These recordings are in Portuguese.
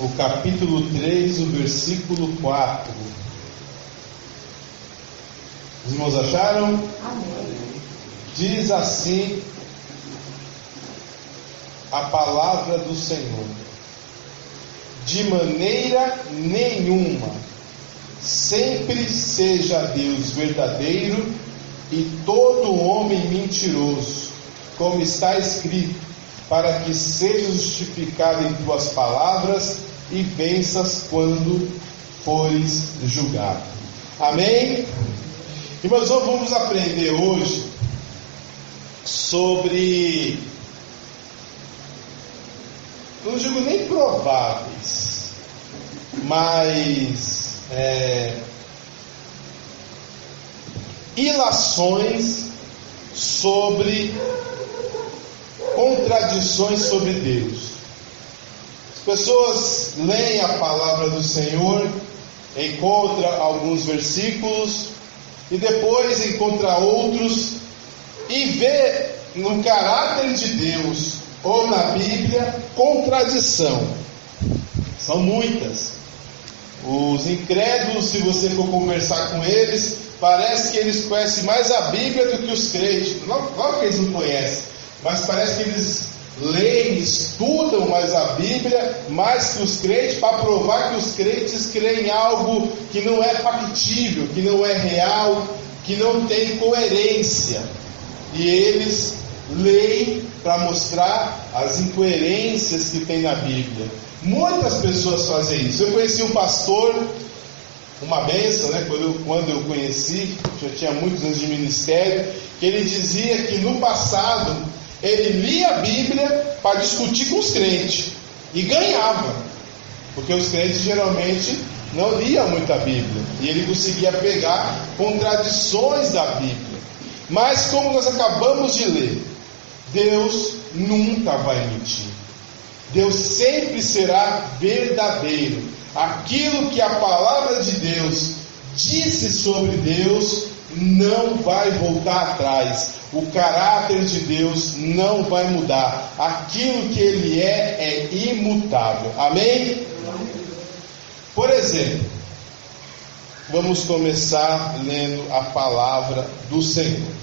o capítulo 3, o versículo 4. Os irmãos acharam? Amém. Diz assim a palavra do Senhor: de maneira nenhuma, sempre seja Deus verdadeiro e todo homem mentiroso, como está escrito, para que seja justificado em tuas palavras e venças quando fores julgado. Amém? Irmãos, vamos aprender hoje sobre, não digo nem prováveis, mas ilações sobre contradições sobre Deus. As pessoas leem a palavra do Senhor, encontram alguns versículos e depois encontra outros e vê no caráter de Deus ou na Bíblia contradição. São muitas. Os incrédulos, se você for conversar com eles, parece que eles conhecem mais a Bíblia do que os crentes. Claro que eles não conhecem, mas parece que eles leem, estudam mais a Bíblia, mais que os crentes, para provar que os crentes creem em algo que não é factível, que não é real, que não tem coerência. E eles leem para mostrar as incoerências que tem na Bíblia. Muitas pessoas fazem isso. Eu conheci um pastor, uma bênção, né? Quando eu conheci, já tinha muitos anos de ministério, que ele dizia que no passado ele lia a Bíblia para discutir com os crentes e ganhava, porque os crentes geralmente não liam muito a Bíblia e ele conseguia pegar contradições da Bíblia. Mas como nós acabamos de ler, Deus nunca vai mentir. Deus sempre será verdadeiro. Aquilo que a palavra de Deus disse sobre Deus não vai voltar atrás. O caráter de Deus não vai mudar. Aquilo que Ele é imutável. Amém? Por exemplo, vamos começar lendo a palavra do Senhor.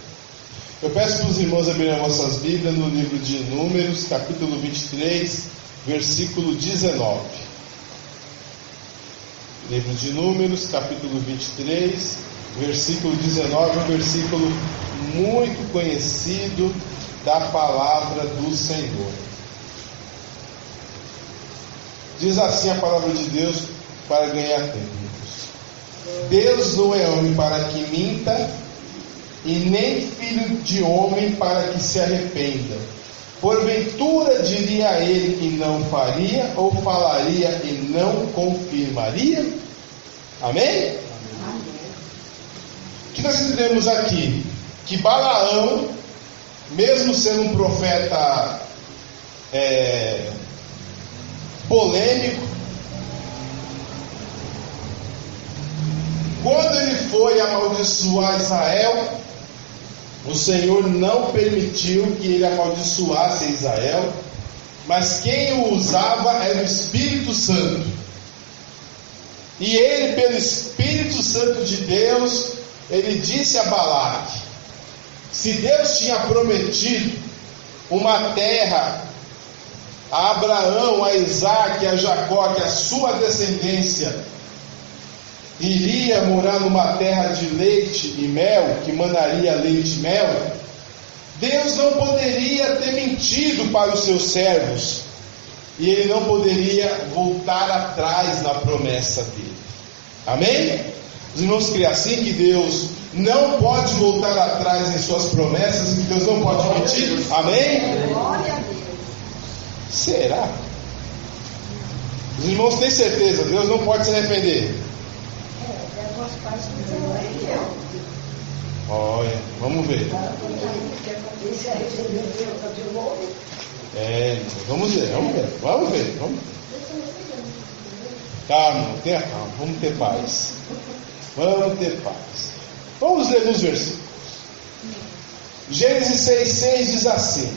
Eu peço para os irmãos abrirem as vossas Bíblias no livro de Números, capítulo 23, versículo 19. Livro de Números, capítulo 23, versículo 19, um versículo muito conhecido da palavra do Senhor. Diz assim a palavra de Deus para ganhar tempo. Deus não é homem para que minta, e nem filho de homem para que se arrependa. Porventura diria ele e não faria, ou falaria e não confirmaria? Amém? O que nós entendemos aqui? Que Balaão, mesmo sendo um profeta polêmico, quando ele foi amaldiçoar Israel, o Senhor não permitiu que ele amaldiçoasse Israel, mas quem o usava era o Espírito Santo. E ele, pelo Espírito Santo de Deus, ele disse a Balaque: se Deus tinha prometido uma terra a Abraão, a Isaque, a Jacó, que a sua descendência iria morar numa terra de leite e mel, que manaria leite e mel, Deus não poderia ter mentido para os seus servos, e ele não poderia voltar atrás na promessa dele. Amém? Os irmãos creem assim, que Deus não pode voltar atrás em suas promessas, que Deus não pode mentir? Amém? Glória a Deus. Será? Os irmãos têm certeza, Deus não pode se arrepender? Olha, vamos ver. Vamos ver. Calma, tenha calma, vamos ter paz. Vamos ler nos versículos. Gênesis 6,6 diz assim: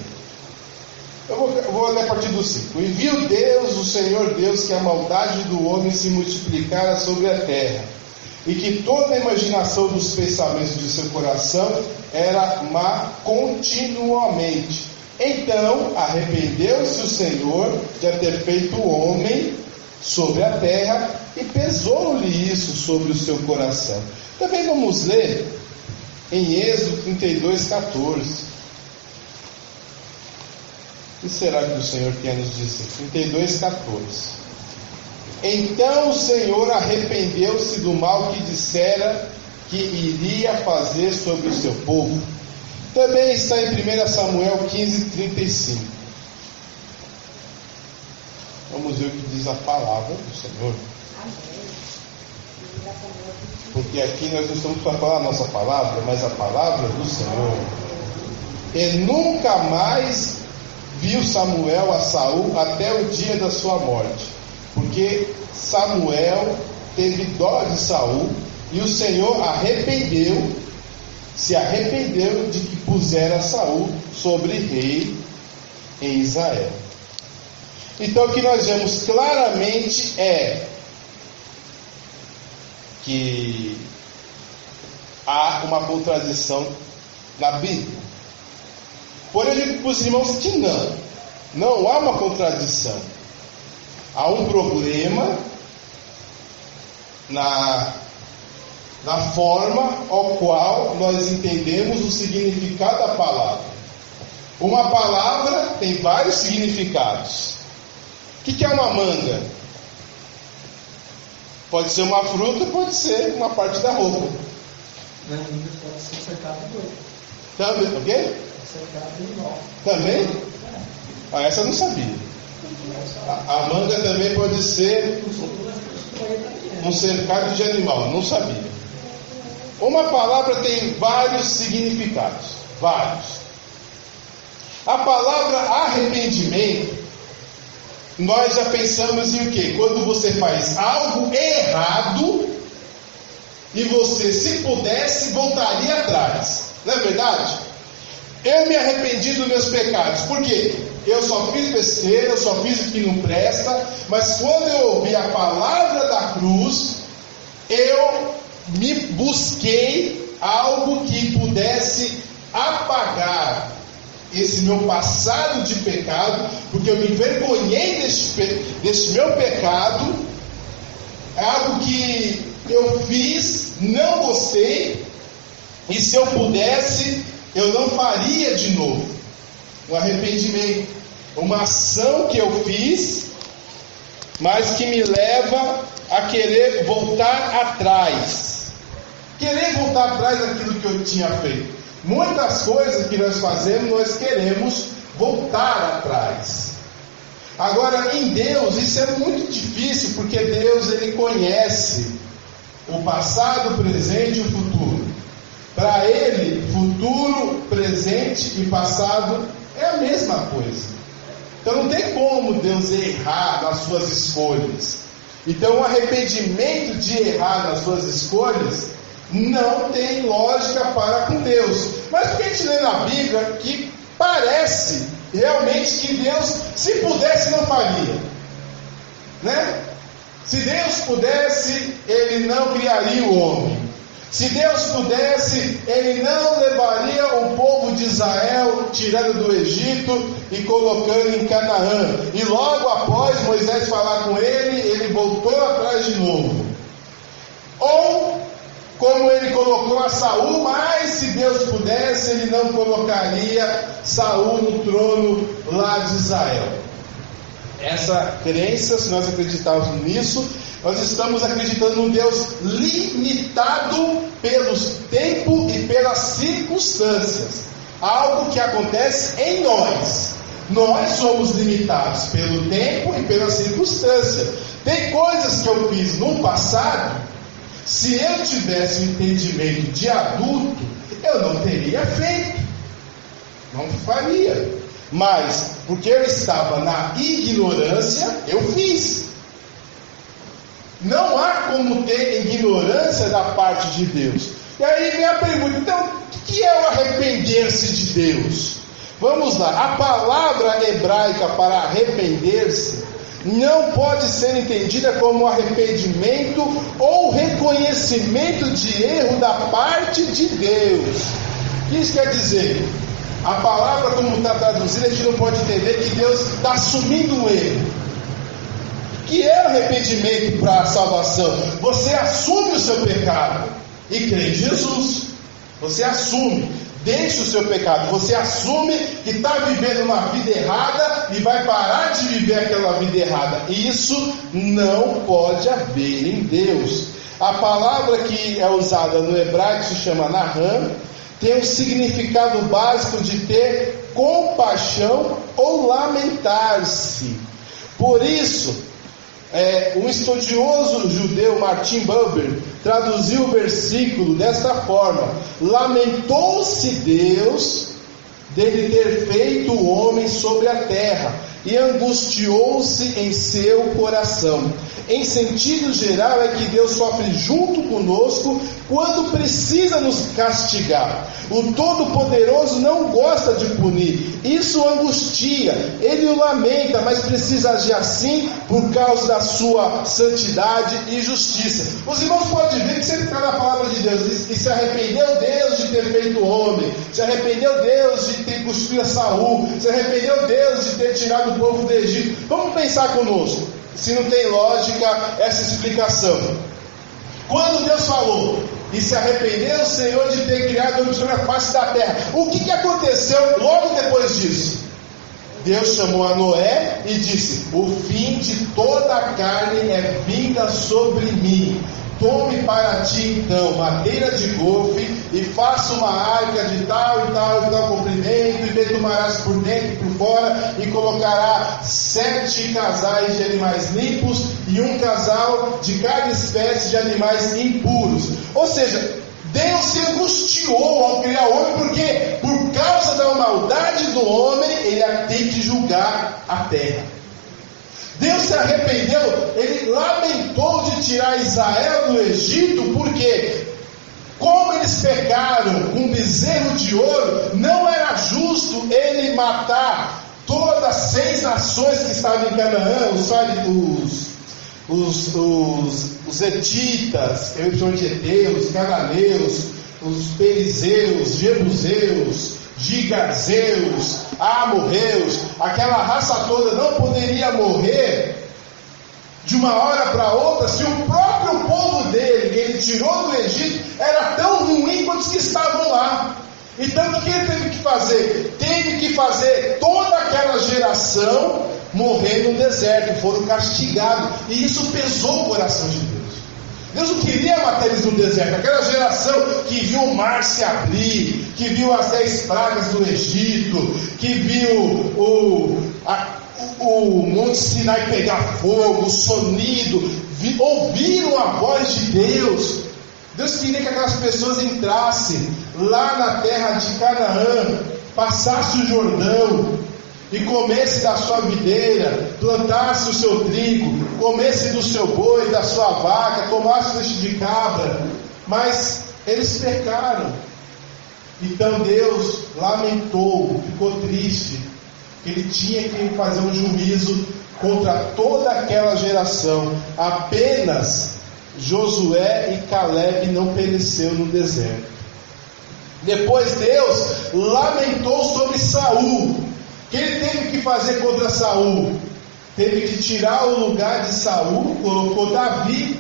Eu vou ler a partir do 5. E viu Deus, o Senhor Deus, que a maldade do homem se multiplicara sobre a terra, e que toda a imaginação dos pensamentos de seu coração era má continuamente. Então arrependeu-se o Senhor de ter feito o homem sobre a terra, e pesou-lhe isso sobre o seu coração. Também vamos ler em Êxodo 32:14. O que será que o Senhor quer nos dizer? 32:14. Então o Senhor arrependeu-se do mal que dissera que iria fazer sobre o seu povo. Também está em 1 Samuel 15:35. Vamos ver o que diz a palavra do Senhor. Porque aqui nós não estamos para falar a nossa palavra, mas a palavra do Senhor. E nunca mais viu Samuel a Saul até o dia da sua morte, porque Samuel teve dó de Saul, e o Senhor se arrependeu de que pusera Saul sobre rei em Israel. Então o que nós vemos claramente é que há uma contradição na Bíblia. Porém, eu digo para os irmãos que não há uma contradição. Há um problema na forma ao qual nós entendemos o significado da palavra. Uma palavra tem vários significados. O que é uma manga? Pode ser uma fruta, pode ser uma parte da roupa. Pode ser cercado de doido. Também, o quê? Cercado de animal. Também? Essa eu não sabia. A manga também pode ser um cercado de animal, não sabia. Uma palavra tem vários significados. Vários. A palavra arrependimento, nós já pensamos em o quê? Quando você faz algo errado e você, se pudesse, voltaria atrás. Não é verdade? Eu me arrependi dos meus pecados. Por quê? Eu só fiz besteira, eu só fiz o que não presta, mas quando eu ouvi a palavra da cruz, eu me busquei algo que pudesse apagar esse meu passado de pecado, porque eu me envergonhei deste meu pecado. É algo que eu fiz, não gostei, e se eu pudesse, eu não faria de novo. Um arrependimento, uma ação que eu fiz, mas que me leva a querer voltar atrás. Querer voltar atrás daquilo que eu tinha feito. Muitas coisas que nós fazemos, nós queremos voltar atrás. Agora, em Deus, isso é muito difícil, porque Deus, Ele conhece o passado, o presente e o futuro. Para Ele, futuro, presente e passado é a mesma coisa. Então não tem como Deus errar nas suas escolhas. Então o arrependimento de errar nas suas escolhas não tem lógica para com Deus. Mas porque a gente lê na Bíblia que parece realmente que Deus, se pudesse, não faria, né? Se Deus pudesse, Ele não criaria o homem. Se Deus pudesse, Ele não levaria o povo de Israel tirando do Egito e colocando em Canaã. E logo após Moisés falar com ele voltou atrás de novo. Ou, como ele colocou a Saul, mas se Deus pudesse, Ele não colocaria Saul no trono lá de Israel. Essa crença, se nós acreditarmos nisso, nós estamos acreditando num Deus limitado pelos tempos e pelas circunstâncias. Algo que acontece em nós. Nós somos limitados pelo tempo e pela circunstância. Tem coisas que eu fiz no passado, se eu tivesse um entendimento de adulto, eu não teria feito. Não faria. Mas, porque eu estava na ignorância, eu fiz. Não há como ter ignorância da parte de Deus. E aí vem a pergunta, então, o que é o arrepender-se de Deus? Vamos lá, a palavra hebraica para arrepender-se não pode ser entendida como arrependimento ou reconhecimento de erro da parte de Deus. O que isso quer dizer? A palavra, como está traduzida, a gente não pode entender que Deus está assumindo um erro. Que é arrependimento para a salvação? Você assume o seu pecado e crê em Jesus. Você assume, deixa o seu pecado. Você assume que está vivendo uma vida errada e vai parar de viver aquela vida errada. Isso não pode haver em Deus. A palavra que é usada no hebraico se chama Naham, tem um significado básico de ter compaixão ou lamentar-se. Por isso, um estudioso judeu, Martin Buber, traduziu o versículo desta forma: lamentou-se Deus dele ter feito o homem sobre a terra, e angustiou-se em seu coração. Em sentido geral, é que Deus sofre junto conosco quando precisa nos castigar. O Todo-Poderoso não gosta de punir, isso o angustia, ele o lamenta, mas precisa agir assim por causa da sua santidade e justiça. Os irmãos podem ver que sempre está na palavra de Deus, e se arrependeu Deus de ter feito o homem, se arrependeu Deus de ter cuspido a Saul, se arrependeu Deus de ter tirado o povo do Egito. Vamos pensar conosco, se não tem lógica essa explicação. Quando Deus falou, e se arrependeu o Senhor de ter criado o homem sobre a face da terra, o que aconteceu logo depois disso? Deus chamou a Noé e disse: o fim de toda a carne é vinda sobre mim. Tome para ti então madeira de golfe e faça uma arca de tal e tal e tal comprimento, e betumarás por dentro e por fora, e colocará 7 casais de animais limpos e um casal de cada espécie de animais impuros. Ou seja, Deus se angustiou ao criar o homem, porque por causa da maldade do homem ele tem que julgar a terra. Deus se arrependeu, ele lamentou de tirar Israel do Egito, porque como eles pecaram com bezerro de ouro, não era justo ele matar todas as 6 nações que estavam em Canaã, os hetitas, que eu chamo de heteus, cananeus, os perizeus, jebuseus, gigazeus, amorreus, aquela raça toda não poderia morrer de uma hora para outra se o próprio povo dele, que ele tirou do Egito, era tão ruim quanto os que estavam lá. Então o que ele teve que fazer? Teve que fazer toda aquela geração morrer no deserto, foram castigados, e isso pesou o coração de Deus. Deus não queria matar eles no deserto. Aquela geração que viu o mar se abrir, que viu as 10 pragas do Egito, que viu o Monte Sinai pegar fogo, o sonido, ouviram a voz de Deus. Deus queria que aquelas pessoas entrassem lá na terra de Canaã, passassem o Jordão e comesse da sua videira, plantasse o seu trigo, comesse do seu boi, da sua vaca, tomasse leite de cabra, mas eles pecaram. Então Deus lamentou, ficou triste, ele tinha que fazer um juízo contra toda aquela geração. Apenas Josué e Caleb não pereceram no deserto. Depois Deus lamentou sobre Saul. O que ele teve que fazer contra Saul? Teve que tirar o lugar de Saul, colocou Davi,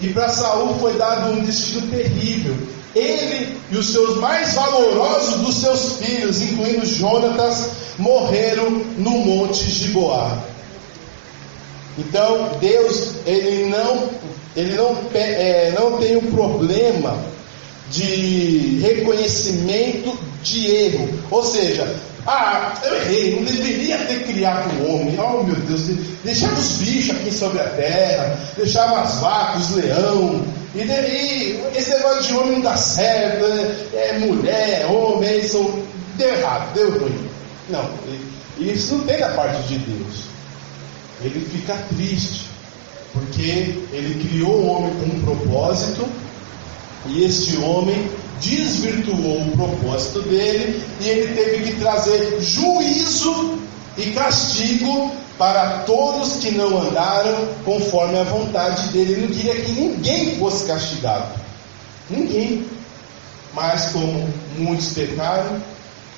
e para Saul foi dado um destino terrível. Ele e os seus mais valorosos dos seus filhos, incluindo Jonatas, morreram no monte Gibeá. Então Deus ele não tem um problema de reconhecimento de erro. Ou seja, eu errei, não deveria ter criado o homem. Oh meu Deus, deixava os bichos aqui sobre a terra, deixava as vacas, os leão, e esse negócio de homem não dá certo, mulher, homem, deu errado, deu ruim. Não, isso não tem da parte de Deus. Ele fica triste, porque ele criou o homem com um propósito, e este homem desvirtuou o propósito dele e ele teve que trazer juízo e castigo para todos que não andaram conforme a vontade dele. Ele não queria que ninguém fosse castigado, ninguém, mas como muitos pecaram,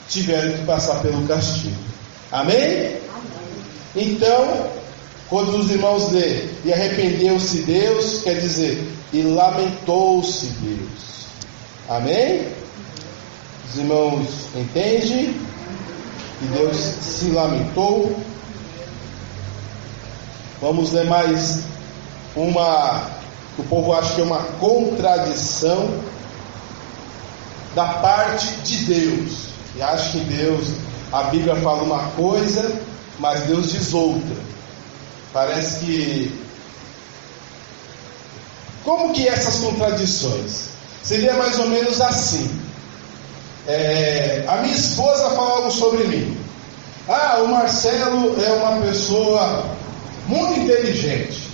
tiveram que passar pelo castigo. Amém? Então, quando os irmãos lêem e arrependeu-se Deus, quer dizer, e lamentou-se Deus. Amém? Os irmãos entendem? E Deus se lamentou. Vamos ler mais uma, que o povo acha que é uma contradição da parte de Deus. E acha que Deus, a Bíblia fala uma coisa, mas Deus diz outra. Parece que... Como que essas contradições? Seria mais ou menos assim. A minha esposa fala algo sobre mim. O Marcelo é uma pessoa muito inteligente.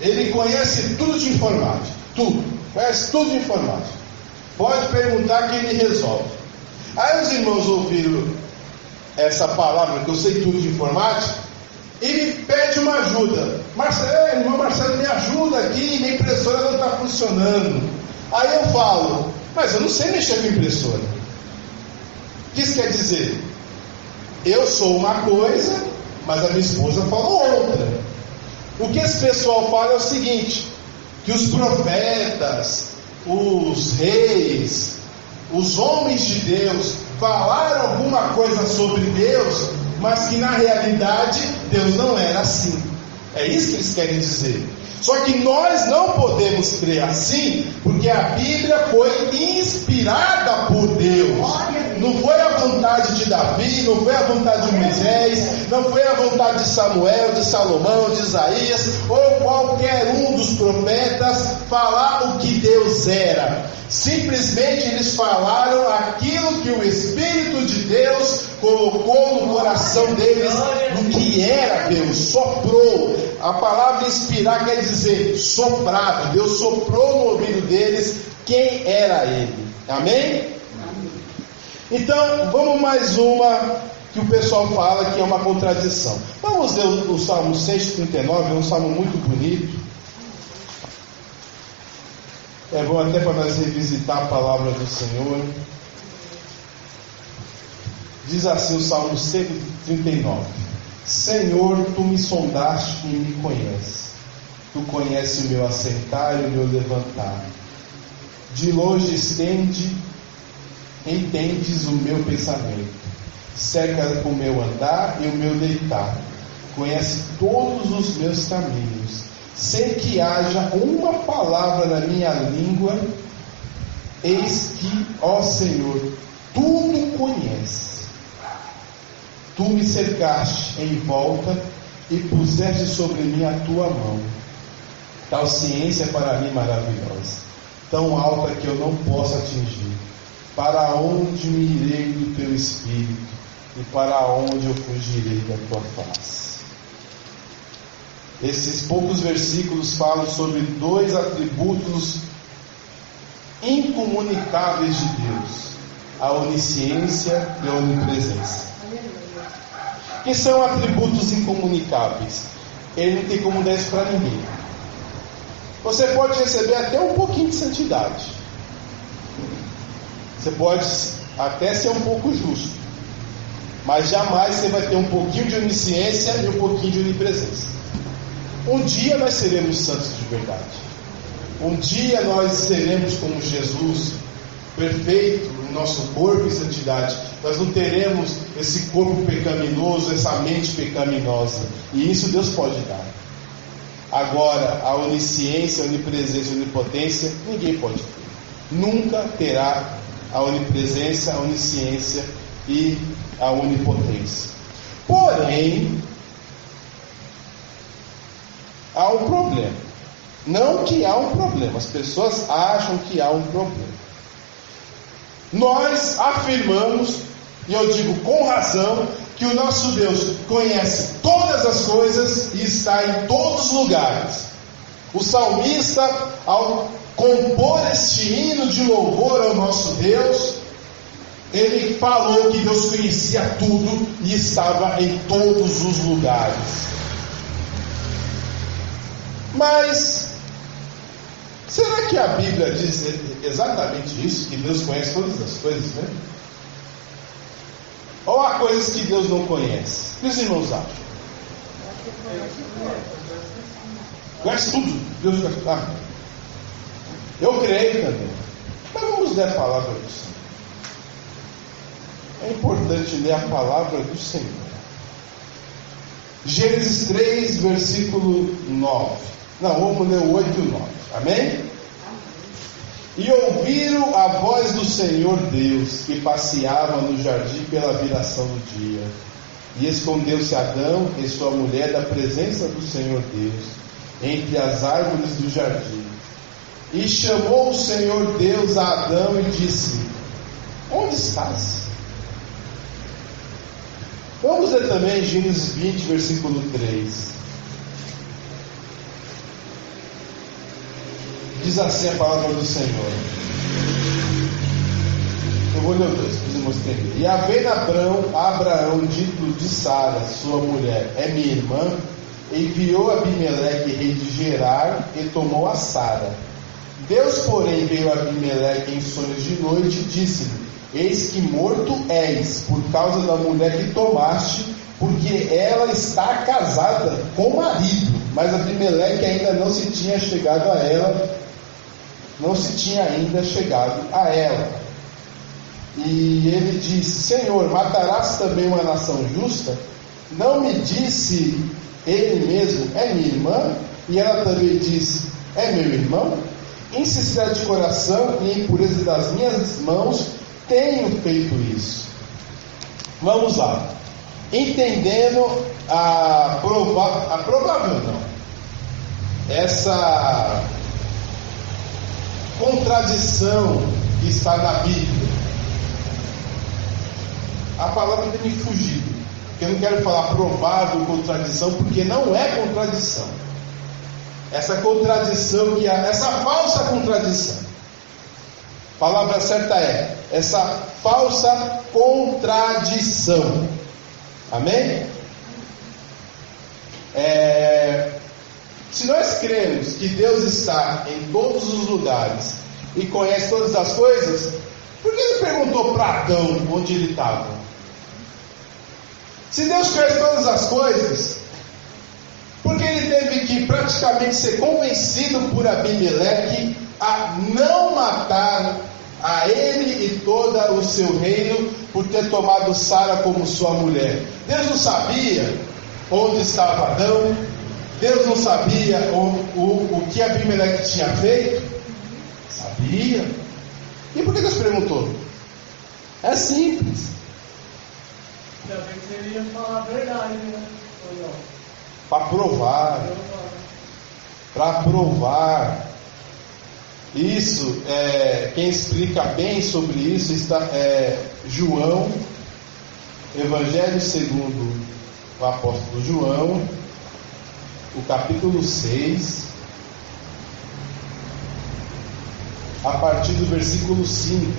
Ele conhece tudo de informática. Tudo. Conhece tudo de informática. Pode perguntar que ele resolve. Aí os irmãos ouviram essa palavra, que eu sei tudo de informática, e me pede uma ajuda. Irmão Marcelo, me ajuda aqui, minha impressora não está funcionando. Aí eu falo, mas eu não sei mexer com impressora. O que isso quer dizer? Eu sou uma coisa, mas a minha esposa falou outra. O que esse pessoal fala é o seguinte, que os profetas, os reis, os homens de Deus falaram alguma coisa sobre Deus, mas que na realidade Deus não era assim. É isso que eles querem dizer. Só que nós não podemos crer assim, porque a Bíblia foi inspirada por Deus. Não foi a vontade de Davi, não foi a vontade de Moisés, não foi a vontade de Samuel, de Salomão, de Isaías, ou qualquer um dos profetas falar o que Deus era. Simplesmente eles falaram aquilo que o Espírito de Deus colocou no coração deles, do que era Deus, soprou. A palavra inspirar quer dizer soprado. Deus soprou no ouvido deles quem era Ele. Amém? Então, vamos mais uma que o pessoal fala que é uma contradição. Vamos ler o Salmo 139, é um salmo muito bonito. É bom até para nós revisitar a palavra do Senhor. Diz assim o Salmo 139: Senhor, Tu me sondaste e me conheces. Tu conheces o meu assentar e o meu levantar. De longe entendes o meu pensamento. Cerca o meu andar e o meu deitar. Conhece todos os meus caminhos. Sem que haja uma palavra na minha língua, eis que, ó Senhor, tudo conheces. Tu me cercaste em volta e puseste sobre mim a tua mão. Tal ciência é para mim maravilhosa, tão alta que eu não posso atingir. Para onde me irei do teu espírito, e para onde eu fugirei da tua face? Esses poucos versículos falam sobre dois atributos incomunicáveis de Deus: a onisciência e a onipresença. Que são atributos incomunicáveis? Ele não tem como dar isso para ninguém. Você pode receber até um pouquinho de santidade. Você pode até ser um pouco justo. Mas jamais você vai ter um pouquinho de onisciência e um pouquinho de onipresença. Um dia nós seremos santos de verdade. Um dia nós seremos como Jesus, perfeito no nosso corpo em santidade. Nós não teremos esse corpo pecaminoso, essa mente pecaminosa. E isso Deus pode dar. Agora, a onisciência, a onipresença, a onipotência, ninguém pode ter. Nunca terá a onipresença, a onisciência e a onipotência. Porém, há um problema. Não que há um problema, as pessoas acham que há um problema. Nós afirmamos, e eu digo com razão, que o nosso Deus conhece todas as coisas e está em todos os lugares. O salmista, ao compor este hino de louvor ao nosso Deus, ele falou que Deus conhecia tudo e estava em todos os lugares. Mas será que a Bíblia diz exatamente isso? Que Deus conhece todas as coisas, né? Ou há coisas que Deus não conhece? O que os irmãos acham? Conhece tudo? Deus conhece tudo. Ah, eu creio também. Mas vamos ler a palavra do Senhor. É importante ler a palavra do Senhor. Gênesis 3, versículo 9. Não, vamos ler o 8 e o 9. Amém? E ouviram a voz do Senhor Deus, que passeava no jardim pela viração do dia. E escondeu-se Adão e sua mulher da presença do Senhor Deus, entre as árvores do jardim. E chamou o Senhor Deus a Adão e disse: onde estás? Vamos ler também Gênesis 20, versículo 3. Diz assim a palavra do Senhor. Eu vou ler o 2, para os irmãos entenderem. E havendo Abraão dito de Sara, sua mulher, é minha irmã, enviou Abimeleque, rei de Gerar, e tomou a Sara. Deus, porém, veio a Abimeleque em sonhos de noite e disse-lhe: eis que morto és, por causa da mulher que tomaste, porque ela está casada com o marido. Mas Abimeleque ainda não se tinha chegado a ela, E ele disse: Senhor, matarás também uma nação justa? Não me disse ele mesmo: é minha irmã? E ela também disse: é meu irmão? Em sinceridade de coração e em pureza das minhas mãos tenho feito isso. Vamos lá. Entendendo essa contradição que está na Bíblia. A palavra tem me fugido, porque eu não quero falar provável contradição, porque não é contradição. Essa contradição essa falsa contradição. A palavra certa é essa falsa contradição. Amém? Se nós cremos que Deus está em todos os lugares e conhece todas as coisas, por que ele perguntou para Adão onde ele estava? Se Deus conhece todas as coisas, por que ele teve que praticamente ser convencido por Abimeleque a não matar a ele e todo o seu reino por ter tomado Sara como sua mulher? Deus não sabia onde estava Adão? Deus não sabia o que Abimeleque tinha feito? Sabia. E por que Deus perguntou? É simples. Ainda bem que você ia falar a verdade, né? Ou não? Para provar. Isso, quem explica bem sobre isso está João, Evangelho segundo o apóstolo João, o capítulo 6, a partir do versículo 5,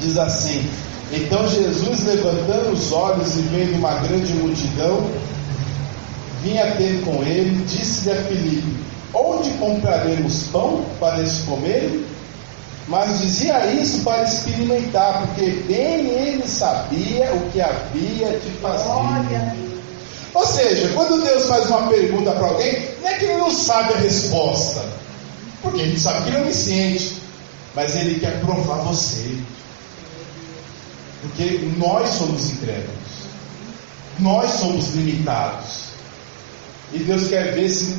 diz assim: então Jesus, levantando os olhos e vendo uma grande multidão, vinha ter com ele, disse-lhe a Filipe: onde compraremos pão para eles comerem? Mas dizia isso para experimentar, porque bem ele sabia o que havia de fazer. Ou seja, quando Deus faz uma pergunta para alguém, não é que ele não sabe a resposta, porque ele sabe que ele é onisciente, mas ele quer provar você. Porque nós somos incrédulos, nós somos limitados, e Deus quer ver se,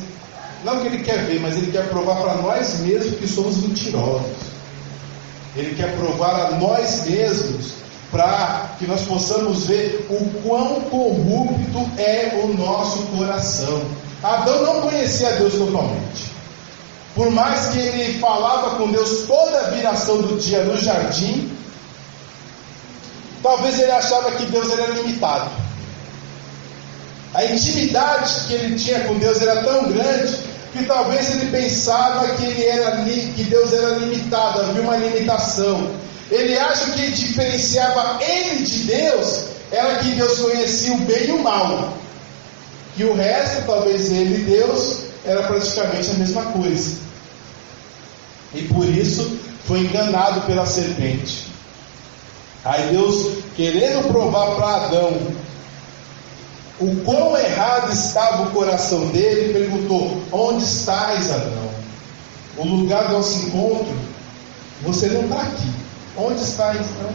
não que Ele quer ver, mas Ele quer provar para nós mesmos que somos mentirosos. Ele quer provar a nós mesmos para que nós possamos ver o quão corrupto é o nosso coração. Adão não conhecia Deus totalmente. Por mais que ele falava com Deus toda a viração do dia no jardim, talvez ele achava que Deus era limitado. A intimidade que ele tinha com Deus era tão grande que talvez ele pensava que Deus era limitado, havia uma limitação. Ele acha que diferenciava ele de Deus era que Deus conhecia o bem e o mal, que o resto, talvez ele e Deus, era praticamente a mesma coisa. E por isso foi enganado pela serpente. Aí Deus, querendo provar para Adão o quão errado estava o coração dele, perguntou: onde estás, Adão? O lugar do nosso encontro, você não está aqui. Onde estás, então?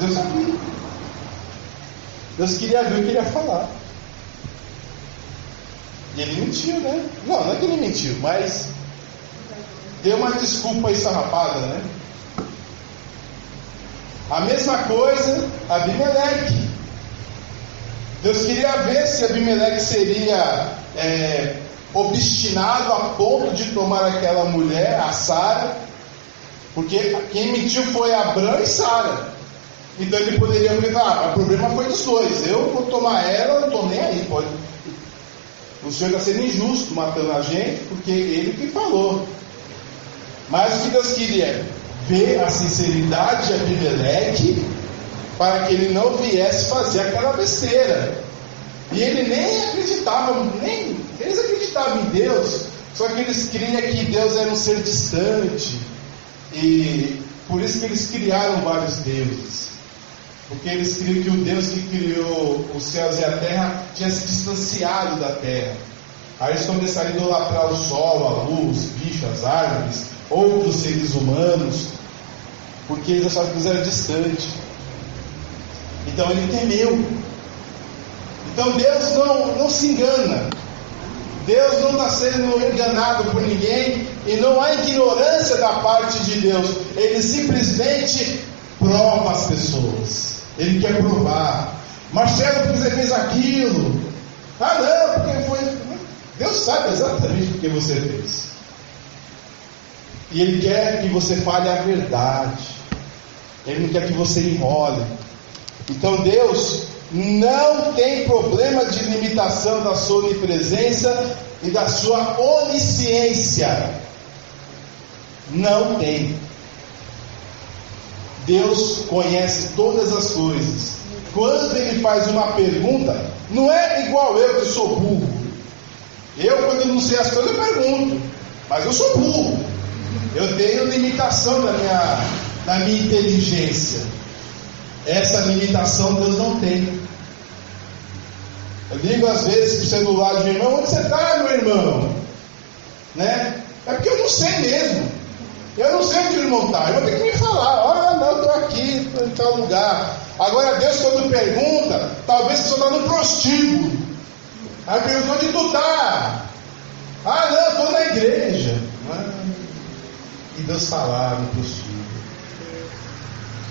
Deus aqui. Deus queria ver, queria falar. E ele mentiu, né? Não é que ele mentiu, mas deu uma desculpa esfarrapada, né? A mesma coisa, Abimeleque. Deus queria ver se Abimeleque seria obstinado a ponto de tomar aquela mulher, a Sara, porque quem mentiu foi Abrão e Sara. Então ele poderia falar: o problema foi dos dois, eu vou tomar ela, não estou nem aí. O Senhor está sendo injusto matando a gente, porque ele que falou. Mas o que Deus queria? Ver a sinceridade de Abimeleque, para que ele não viesse fazer aquela besteira. E ele nem acreditava, eles acreditavam em Deus, só que eles criam que Deus era um ser distante, e por isso que eles criaram vários deuses, porque eles criam que o Deus que criou os céus e a terra tinha se distanciado da terra. Aí eles começaram a idolatrar o sol, a luz, os bichos, as árvores, outros seres humanos, porque eles achavam que Deus era distante. Então ele temeu. Então Deus não se engana. Deus não está sendo enganado por ninguém, e não há ignorância da parte de Deus. Ele simplesmente prova as pessoas. Ele quer provar. Marcelo, porque você fez aquilo? Ah, não, porque foi. Deus sabe exatamente o que você fez. E Ele quer que você fale a verdade. Ele não quer que você enrole. Então Deus não tem problema de limitação da sua onipresença e da sua onisciência. Não tem. Deus conhece todas as coisas. Quando Ele faz uma pergunta, não é igual eu que sou burro. Eu, quando eu não sei as coisas, eu pergunto. Mas eu sou burro. Eu tenho limitação da minha inteligência. Essa limitação Deus não tem. Eu ligo às vezes para o celular de meu irmão: onde você está, meu irmão? Né? É porque eu não sei mesmo. Eu não sei onde o irmão está. Eu vou ter que me falar: olha, não, estou aqui, estou em tal lugar. Agora Deus, quando pergunta, talvez você está no prostíbulo. Aí pergunta: onde tu está? Ah, não, estou na igreja. E Deus fala no prostíbulo.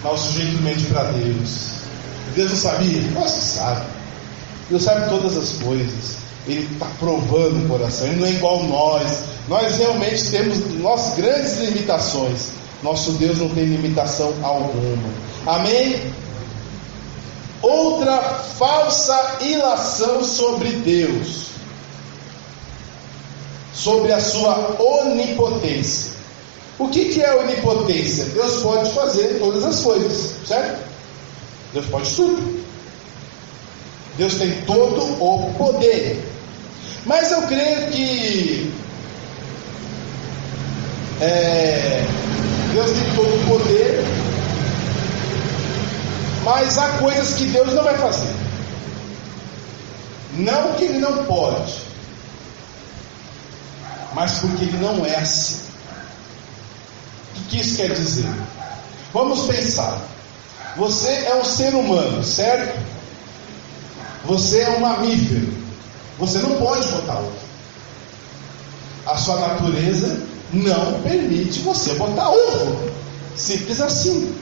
Mas o sujeito mente para Deus. Deus não sabia? Nossa, sabe. Deus sabe todas as coisas. Ele está provando o coração. Ele não é igual nós. Nós realmente temos nossas grandes limitações. Nosso Deus não tem limitação alguma. Amém? Outra falsa ilação sobre Deus, sobre a sua onipotência. O que é onipotência? Deus pode fazer todas as coisas, certo? Deus pode tudo. Deus tem todo o poder. Mas eu creio que Deus tem todo o poder, mas há coisas que Deus não vai fazer. Não que Ele não pode, mas porque Ele não é assim. O que isso quer dizer? Vamos pensar. Você é um ser humano, certo? Você é um mamífero. Você não pode botar ovo. A sua natureza não permite você botar ovo. Simples assim.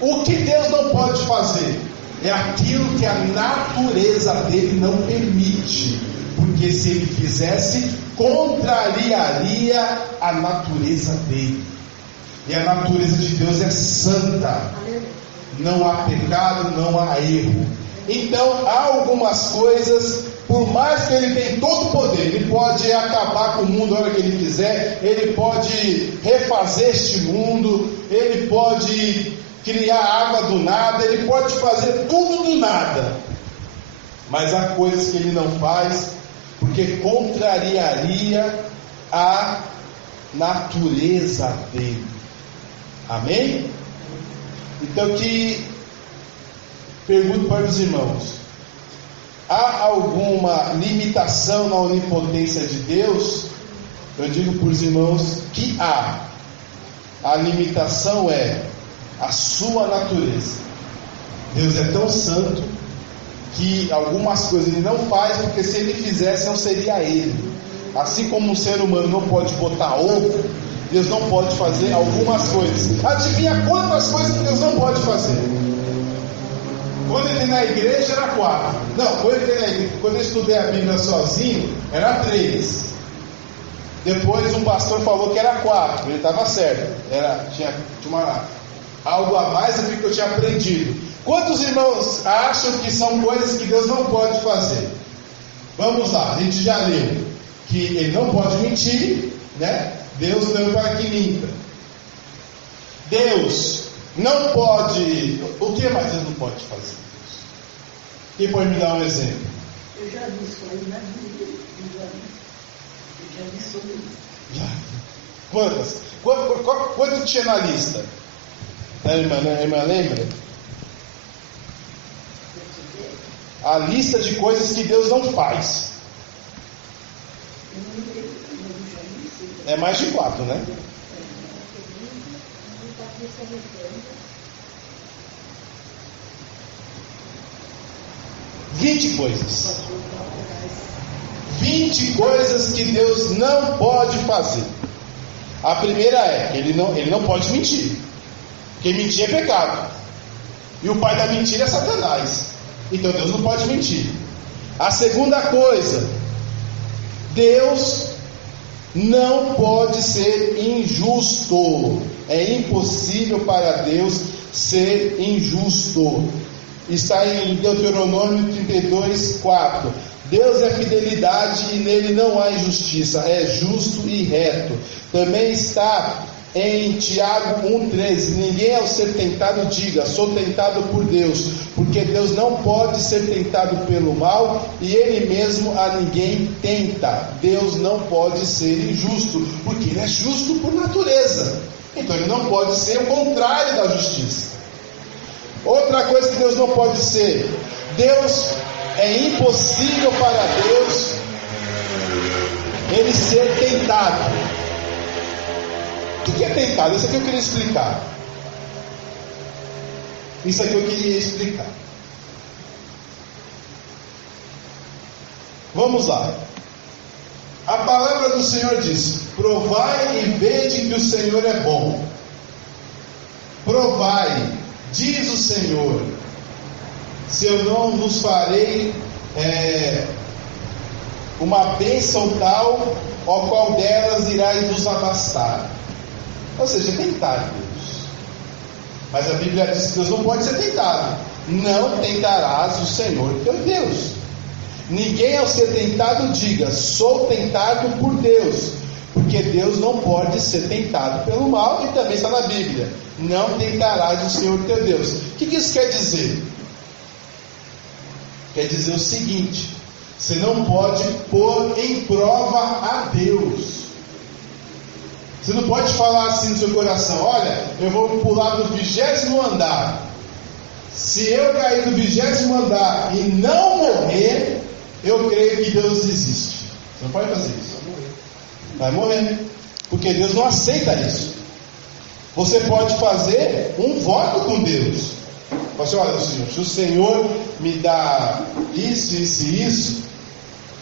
O que Deus não pode fazer é aquilo que a natureza dele não permite. Porque se ele fizesse, contrariaria a natureza dele. E a natureza de Deus é santa. Não há pecado, não há erro. Então há algumas coisas por mais que ele tenha todo o poder, ele pode acabar com o mundo a hora que ele quiser, ele pode refazer este mundo, ele pode criar água do nada, ele pode fazer tudo do nada. Mas há coisas que ele não faz, porque contrariaria a natureza dele. Amém? Então que pergunto para os irmãos: há alguma limitação na onipotência de Deus? Eu digo para os irmãos que há. A limitação é a sua natureza. Deus é tão santo que algumas coisas ele não faz, porque se ele fizesse não seria ele. Assim como um ser humano não pode botar ovo, Deus não pode fazer algumas coisas. Adivinha quantas coisas que Deus não pode fazer? Quando ele na igreja era 4. Não, quando eu estudei a Bíblia sozinho, era 3. Depois um pastor falou que era 4. Ele estava certo. Tinha algo a mais do que eu tinha aprendido. Quantos irmãos acham que são coisas que Deus não pode fazer? Vamos lá, a gente já leu que ele não pode mentir, né? Deus não é para que minta. Deus não pode. O que mais Deus não pode fazer? Quem pode me dar um exemplo? Eu já vi isso aí na Bíblia. Eu já vi sobre isso. Quantas? Quanto tinha na lista? A irmã lembra? A lista de coisas que Deus não faz. É mais de 4, né? 20 coisas. 20 coisas que Deus não pode fazer. A primeira é que ele não pode mentir. Porque mentir é pecado. E o pai da mentira é Satanás. Então Deus não pode mentir. A segunda coisa, Deus não pode ser injusto. É impossível para Deus ser injusto. Está em Deuteronômio 32, 4. Deus é fidelidade e nele não há injustiça, é justo e reto. Também está em Tiago 1,13. Ninguém ao ser tentado diga, sou tentado por Deus, porque Deus não pode ser tentado pelo mal e ele mesmo a ninguém tenta. Deus não pode ser injusto, porque ele é justo por natureza. Então ele não pode ser o contrário da justiça. Outra coisa que Deus não pode ser, é impossível para Deus ele ser tentado. O que é tentado? Isso aqui eu queria explicar. Vamos lá. A palavra do Senhor diz: provai e vede que o Senhor é bom. Provai, diz o Senhor, se eu não vos farei uma bênção tal, ao qual delas irás vos abastar. Ou seja, tentar Deus. Mas a Bíblia diz que Deus não pode ser tentado. Não tentarás o Senhor teu Deus. Ninguém ao ser tentado diga, sou tentado por Deus. Porque Deus não pode ser tentado pelo mal, e também está na Bíblia. Não tentarás o Senhor teu Deus. O que isso quer dizer? Quer dizer o seguinte: você não pode pôr em prova a Deus. Você não pode falar assim no seu coração: olha, eu vou pular do 20º andar. Se eu cair do 20º andar e não morrer, eu creio que Deus existe. Você não pode fazer isso. Vai morrer. Porque Deus não aceita isso. Você pode fazer um voto com Deus. Você olha, Senhor, se o Senhor me dá isso, isso e isso,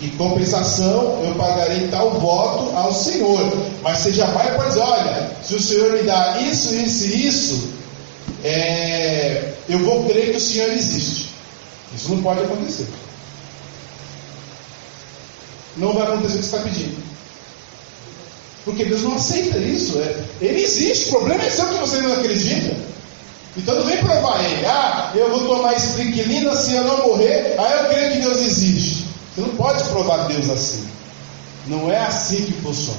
em compensação eu pagarei tal voto ao Senhor. Mas você jamais pode dizer: olha, se o Senhor me dá isso, isso e isso, eu vou crer que o Senhor existe. Isso não pode acontecer. Não vai acontecer o que você está pedindo. Porque Deus não aceita isso. Ele existe, o problema é seu que você não acredita. Então não vem provar ele. Eu vou tomar estricnina se eu não morrer, aí eu creio que Deus existe. Você não pode provar Deus assim. Não é assim que funciona.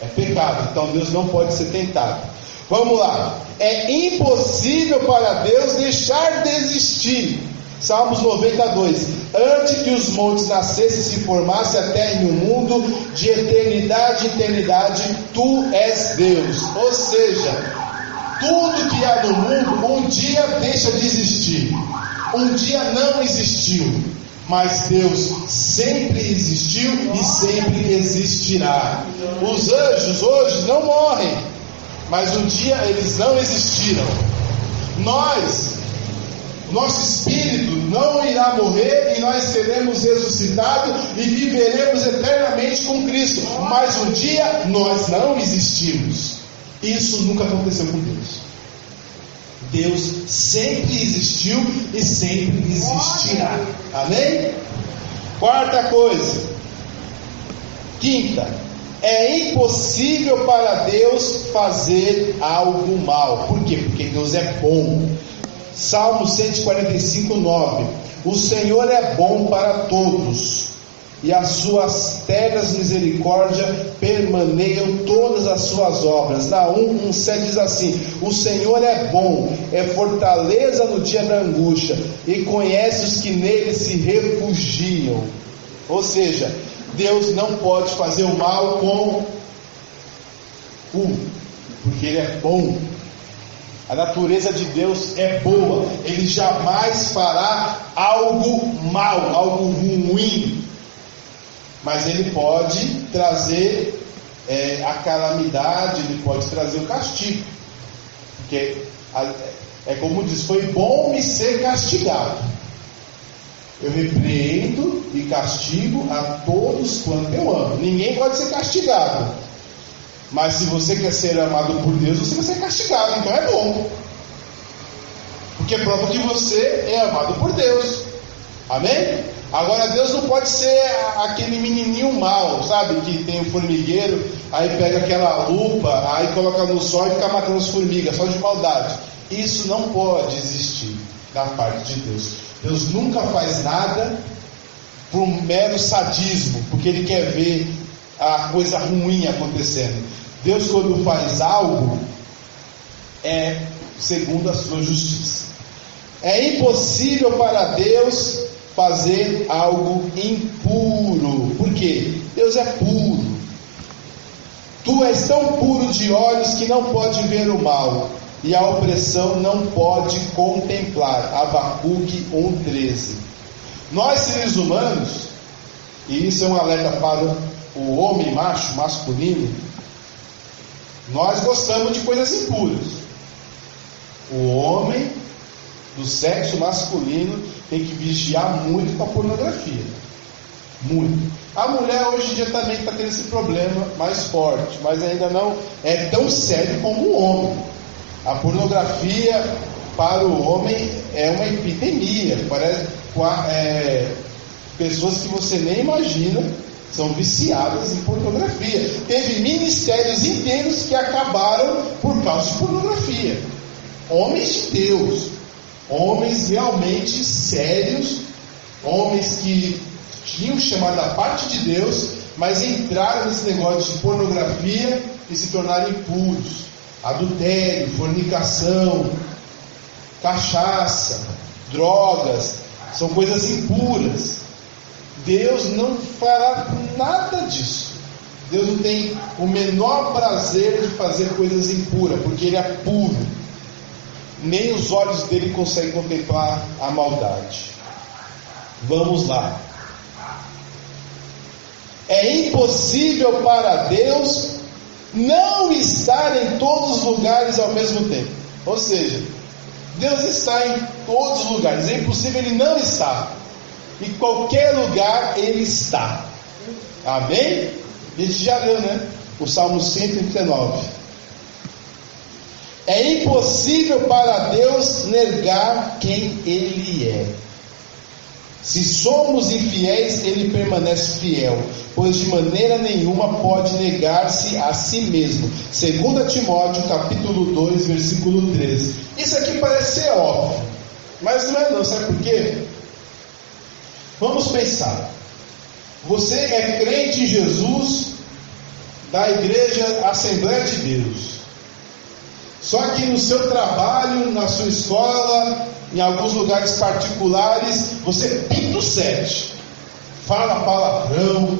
É pecado, então Deus não pode ser tentado. Vamos lá. É impossível para Deus deixar de existir. Salmos 92. Antes que os montes nascessem e se formasse a terra e o mundo, de eternidade em eternidade, tu és Deus. Ou seja, tudo que há no mundo um dia deixa de existir. Um dia não existiu. Mas Deus sempre existiu e sempre existirá. Os anjos hoje não morrem, mas um dia eles não existiram. Nosso espírito não irá morrer e nós seremos ressuscitados e viveremos eternamente com Cristo. Mas um dia nós não existimos. Isso nunca aconteceu com Deus. Deus sempre existiu e sempre existirá. Amém? Quarta coisa. Quinta. É impossível para Deus fazer algo mal. Por quê? Porque Deus é bom. Salmo 145, 9. O Senhor é bom para todos, e as suas terras de misericórdia permaneiam todas as suas obras. Naum 1,7 diz assim: o Senhor é bom, é fortaleza no dia da angústia, e conhece os que nele se refugiam. Ou seja, Deus não pode fazer o mal com porque Ele é bom. A natureza de Deus é boa. Ele jamais fará algo mal, algo ruim. Mas Ele pode trazer a calamidade, Ele pode trazer o castigo. Porque é como diz: foi bom me ser castigado. Eu repreendo e castigo a todos quanto eu amo. Ninguém pode ser castigado. Mas se você quer ser amado por Deus, você vai ser castigado. Então é bom. Porque prova que você é amado por Deus. Amém? Agora Deus não pode ser aquele menininho mau, sabe? Que tem um formigueiro, aí pega aquela lupa, aí coloca no sol e fica matando as formigas, só de maldade. Isso não pode existir da parte de Deus. Deus nunca faz nada por um mero sadismo, porque Ele quer ver a coisa ruim acontecendo. Deus, quando faz algo, é segundo a sua justiça. É impossível para Deus fazer algo impuro. Por quê? Deus é puro. Tu és tão puro de olhos que não pode ver o mal, e a opressão não pode contemplar. Abacuque 1,13. Nós, seres humanos, e isso é um alerta para o homem macho, masculino, nós gostamos de coisas impuras. O homem do sexo masculino tem que vigiar muito com a pornografia. Muito. A mulher hoje em dia também está tendo esse problema mais forte, mas ainda não é tão sério como o homem. A pornografia para o homem é uma epidemia. Parece pessoas que você nem imagina são viciadas em pornografia. Teve ministérios inteiros que acabaram por causa de pornografia. Homens de Deus, homens realmente sérios, homens que tinham chamado a parte de Deus, mas entraram nesse negócio de pornografia e se tornaram impuros. Adultério, fornicação, cachaça, drogas, são coisas impuras. Deus não fará nada disso. Deus não tem o menor prazer de fazer coisas impuras, porque Ele é puro. Nem os olhos dele conseguem contemplar a maldade. Vamos lá. É impossível para Deus não estar em todos os lugares ao mesmo tempo. Ou seja, Deus está em todos os lugares. É impossível Ele não estar. Em qualquer lugar Ele está. Amém? A gente já leu, né? O Salmo 139. É impossível para Deus negar quem Ele é. Se somos infiéis, Ele permanece fiel, pois de maneira nenhuma pode negar-se a si mesmo. 2 Timóteo capítulo 2, versículo 13. Isso aqui parece ser óbvio, mas não é não, sabe por quê? Vamos pensar. Você é crente em Jesus, da igreja Assembleia de Deus. Só que no seu trabalho, na sua escola, em alguns lugares particulares, você pinta o sete, fala palavrão,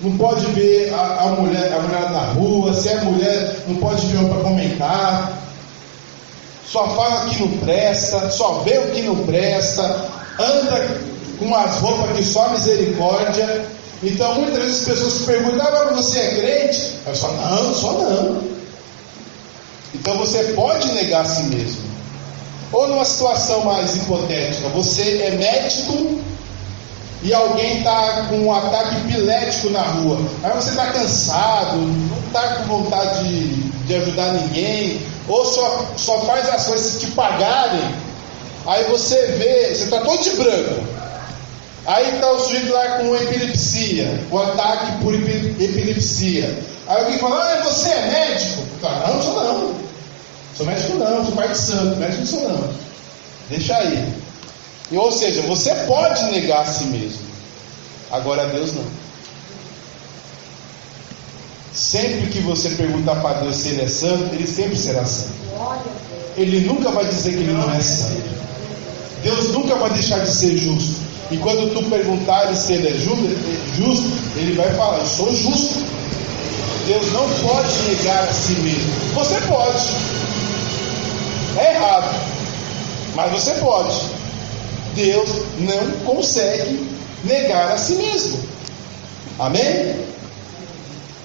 não pode ver a mulher na rua, se é mulher, não pode ver para comentar, só fala que não presta, só vê o que não presta, anda com umas roupas que só misericórdia. Então muitas vezes as pessoas se perguntam: mas você é crente? Eu falo: não, só não. Então você pode negar a si mesmo. Ou numa situação mais hipotética, você é médico e alguém está com um ataque epilético na rua, aí você está cansado, não está com vontade de ajudar ninguém, ou só faz as coisas se te pagarem. Aí você vê, você está todo de branco, aí está o sujeito lá com epilepsia, o ataque por epilepsia. Aí alguém fala: você é médico? Não, não sou não. Sou médico não, sou pai de santo, médico não sou não. Deixa aí. Ou seja, você pode negar a si mesmo. Agora Deus não. Sempre que você perguntar para Deus se Ele é santo, Ele sempre será santo. Ele nunca vai dizer que Ele não é santo. Deus nunca vai deixar de ser justo. E quando tu perguntares se Ele é justo, Ele vai falar: eu sou justo. Deus não pode negar a si mesmo. Você pode. É errado, mas você pode. Deus não consegue negar a si mesmo. Amém?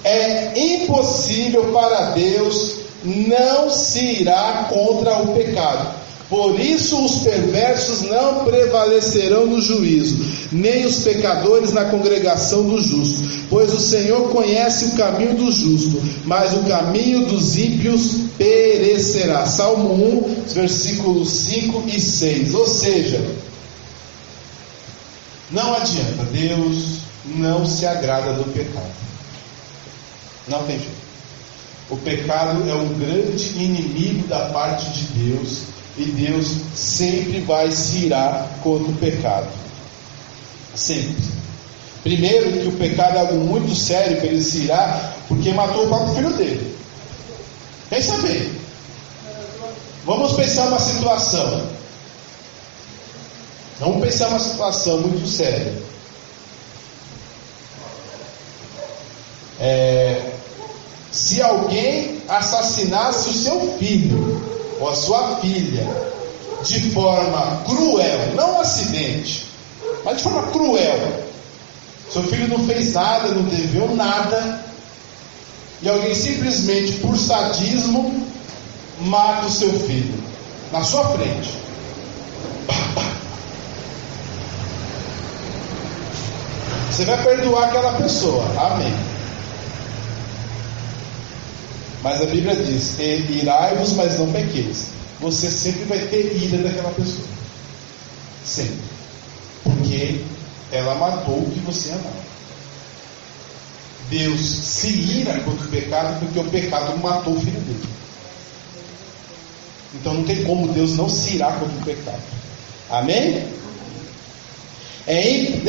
É impossível para Deus não se irar contra o pecado. Por isso os perversos não prevalecerão no juízo, nem os pecadores na congregação dos justos. Pois o Senhor conhece o caminho do justo, mas o caminho dos ímpios perecerá. Salmo 1, versículos 5 e 6. Ou seja, não adianta, Deus não se agrada do pecado. Não tem jeito. O pecado é um grande inimigo da parte de Deus, e Deus sempre vai se irar contra o pecado. Sempre. Primeiro, que o pecado é algo muito sério para ele se irar, porque matou o próprio filho dele. Pensa bem. Vamos pensar uma situação. Vamos pensar uma situação muito séria. Se alguém assassinasse o seu filho ou a sua filha de forma cruel, não um acidente, mas de forma cruel, seu filho não fez nada, não deveu nada, e alguém simplesmente por sadismo mata o seu filho na sua frente. Você vai perdoar aquela pessoa, amém. Mas a Bíblia diz: irai-vos, mas não pequeis. Você sempre vai ter ira daquela pessoa. Sempre. Porque ela matou o que você amava. Deus se ira contra o pecado, porque o pecado matou o filho dele. Então não tem como Deus não se irar contra o pecado. Amém? 11,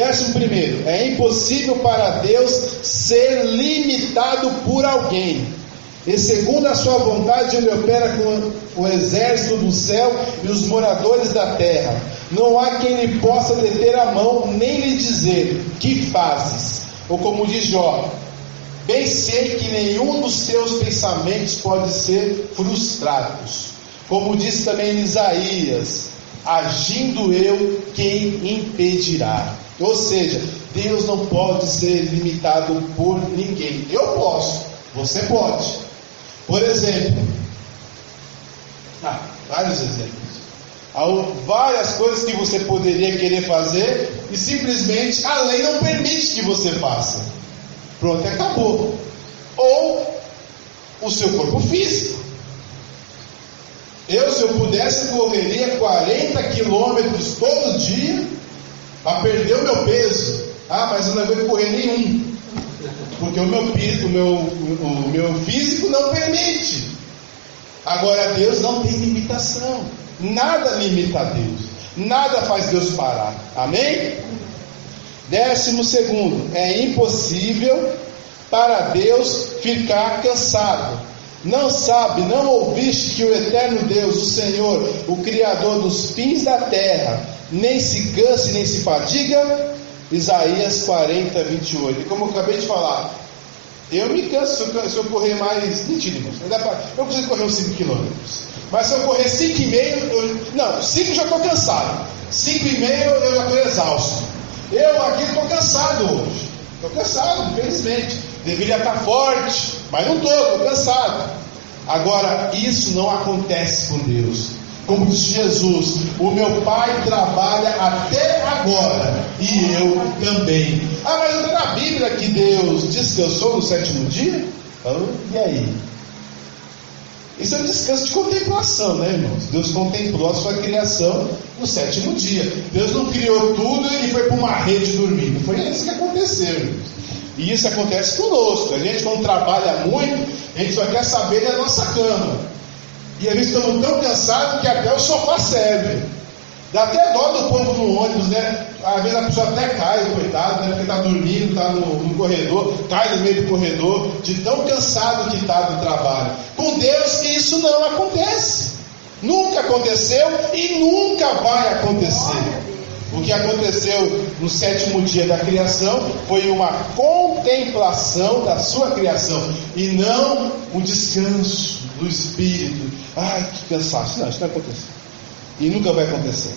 é impossível para Deus ser limitado por alguém. E segundo a sua vontade, Ele opera com o exército do céu e os moradores da terra. Não há quem lhe possa deter a mão, nem lhe dizer: que fazes? Ou como diz Jó: bem sei que nenhum dos teus pensamentos pode ser frustrados. Como diz também Isaías: agindo eu, quem impedirá? Ou seja, Deus não pode ser limitado por ninguém. Eu posso, você pode. Por exemplo, vários exemplos. Há várias coisas que você poderia querer fazer e simplesmente a lei não permite que você faça. Pronto, acabou. Ou o seu corpo físico. Se eu pudesse, correria 40 quilômetros todo dia para perder o meu peso. Mas eu não vou correr nenhum, porque o meu físico não permite. Agora Deus não tem limitação. Nada limita a Deus. Nada faz Deus parar. Amém? 12º, é impossível para Deus ficar cansado. Não sabe, não ouviste que o eterno Deus, o Senhor, o Criador dos fins da terra, nem se cansa nem se fadiga? Isaías 40, 28. E como eu acabei de falar, eu me canso se eu correr mais. Mentira, irmãos. Eu preciso correr uns 5 quilômetros. Mas se eu correr 5,5, não, 5 já estou cansado. 5,5 eu já estou exausto. Eu aqui estou cansado hoje. Estou cansado, infelizmente. Deveria estar forte, mas não estou cansado. Agora, isso não acontece com Deus. Como disse Jesus, o meu Pai trabalha até agora e eu também. Mas não está na Bíblia que Deus descansou no 7º dia? E aí? Isso é um descanso de contemplação, né, irmãos? Deus contemplou a sua criação no 7º dia. Deus não criou tudo e foi para uma rede dormir. Não foi isso que aconteceu, irmãos. E isso acontece conosco. A gente, quando trabalha muito, a gente só quer saber da nossa cama. E a gente estamos tão cansados que até o sofá serve. Dá até dó do povo no ônibus, né? Às vezes a pessoa até cai, coitado, né? Porque está dormindo, está no corredor, cai no meio do corredor, de tão cansado que está do trabalho. Com Deus isso não acontece. Nunca aconteceu e nunca vai acontecer. O que aconteceu no 7º dia da criação foi uma contemplação da sua criação e não um descanso do espírito. Ai, que cansaço. Não, isso não vai acontecer. E nunca vai acontecer.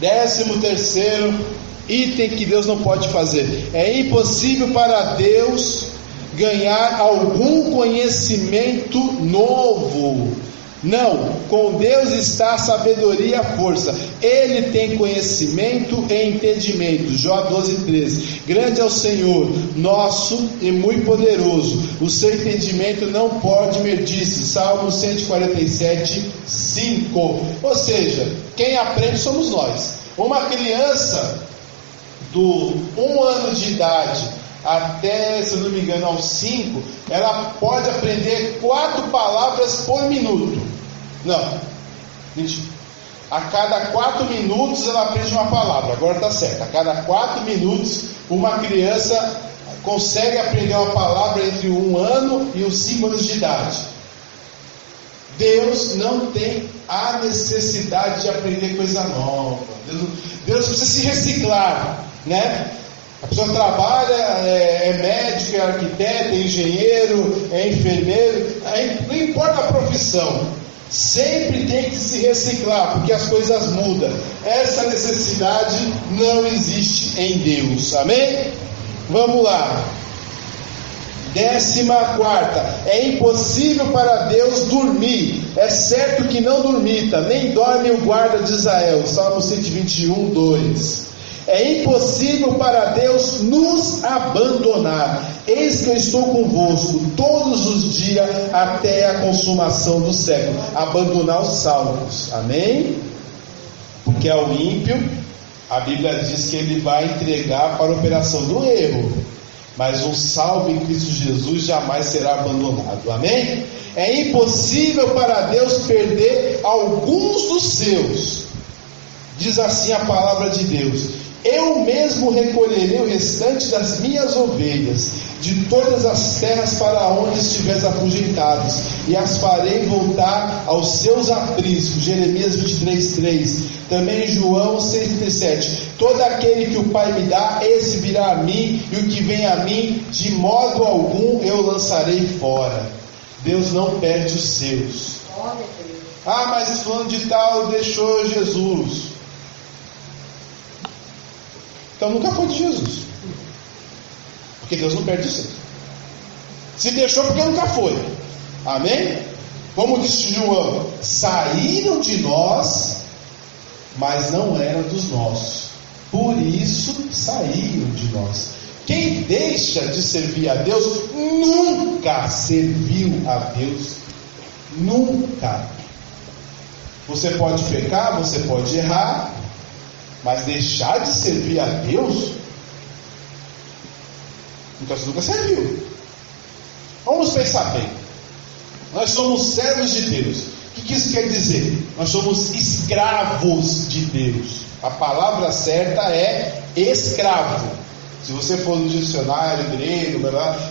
13º item que Deus não pode fazer: é impossível para Deus ganhar algum conhecimento novo. Não, com Deus está a sabedoria e a força. Ele tem conhecimento e entendimento. Jó 12:13. Grande é o Senhor nosso e muito poderoso, o seu entendimento não pode medir-se. Salmo 147, 5. Ou seja, quem aprende somos nós. Uma criança do 1 ano de idade até, se eu não me engano, aos 5, ela pode aprender 4 palavras por minuto. Não, mentira. A cada 4 minutos ela aprende uma palavra. Agora está certo. A cada 4 minutos uma criança consegue aprender uma palavra entre 1 ano e os 5 anos de idade. Deus não tem a necessidade de aprender coisa nova. Deus precisa se reciclar, né? A pessoa trabalha, é médico, é arquiteto, é engenheiro, é enfermeiro, não importa a profissão, sempre tem que se reciclar, porque as coisas mudam. Essa necessidade não existe em Deus, amém? Vamos lá. 14ª, é impossível para Deus dormir, é certo que não dormita, nem dorme o guarda de Israel. Salmo 121, 2. É impossível para Deus nos abandonar. Eis que eu estou convosco todos os dias até a consumação do século. Abandonar os salvos, amém? Porque ao ímpio, a Bíblia diz que ele vai entregar para a operação do erro. Mas um salvo em Cristo Jesus jamais será abandonado, amém? É impossível para Deus perder alguns dos seus. Diz assim a palavra de Deus: eu mesmo recolherei o restante das minhas ovelhas de todas as terras para onde estiveres afugentados, e as farei voltar aos seus apriscos. Jeremias 23:3. Também João 6:37. Todo aquele que o Pai me dá, esse virá a mim, e o que vem a mim, de modo algum eu lançarei fora. Deus não perde os seus. Mas fulano de tal deixou Jesus. Então nunca foi de Jesus, porque Deus não perde o seu. Se deixou, porque nunca foi, amém? Como disse João, saíram de nós, mas não eram dos nossos, por isso saíram de nós. Quem deixa de servir a Deus nunca serviu a Deus, nunca. Você pode pecar, você pode errar, mas deixar de servir a Deus, então você nunca serviu. Vamos pensar bem. Nós somos servos de Deus. O que isso quer dizer? Nós somos escravos de Deus. A palavra certa é escravo. Se você for no dicionário grego,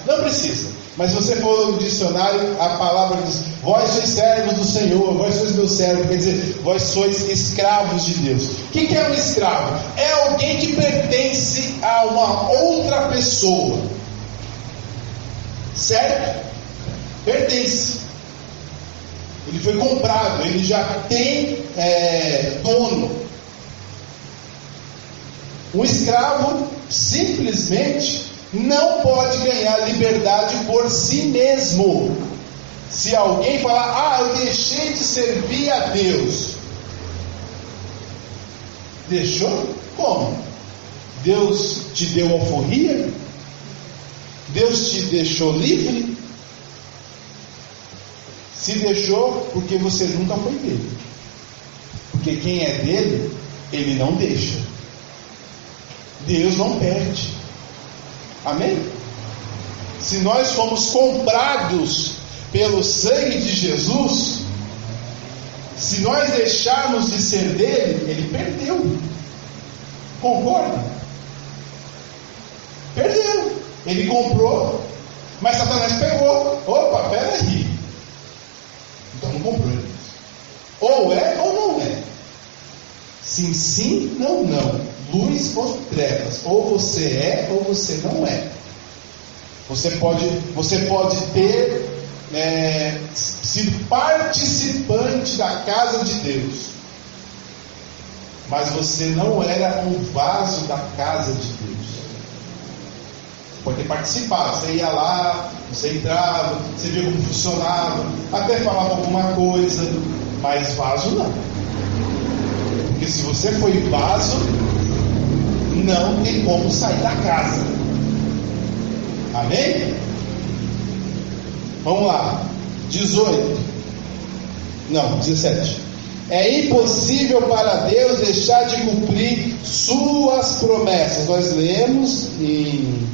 não precisa. Mas se você for no dicionário, a palavra diz: vós sois servos do Senhor, vós sois meus servos, quer dizer, vós sois escravos de Deus. O que é um escravo? É alguém que pertence a uma outra pessoa, certo? Pertence. Ele foi comprado, ele já tem dono. Um escravo simplesmente não pode ganhar liberdade por si mesmo. Se alguém falar: eu deixei de servir a Deus. Deixou? Como? Deus te deu alforria? Deus te deixou livre? Se deixou, porque você nunca foi dele. Porque quem é dele, ele não deixa. Deus não perde. Amém? Se nós fomos comprados pelo sangue de Jesus, se nós deixarmos de ser dele, ele perdeu. Concorda? Perdeu. Ele comprou, mas Satanás pegou. Opa, peraí. Então não comprou ele. Ou é ou não é. Sim, sim, não, não. Luz ou trevas. Ou você é ou você não é. Você pode ter sido participante da casa de Deus, mas você não era um vaso da casa de Deus. Pode ter participado, você ia lá, você entrava, você via como funcionava, até falava alguma coisa, mas vaso não. Porque se você foi vaso, não tem como sair da casa. Amém? Vamos lá. 17. É impossível para Deus deixar de cumprir suas promessas. Nós lemos em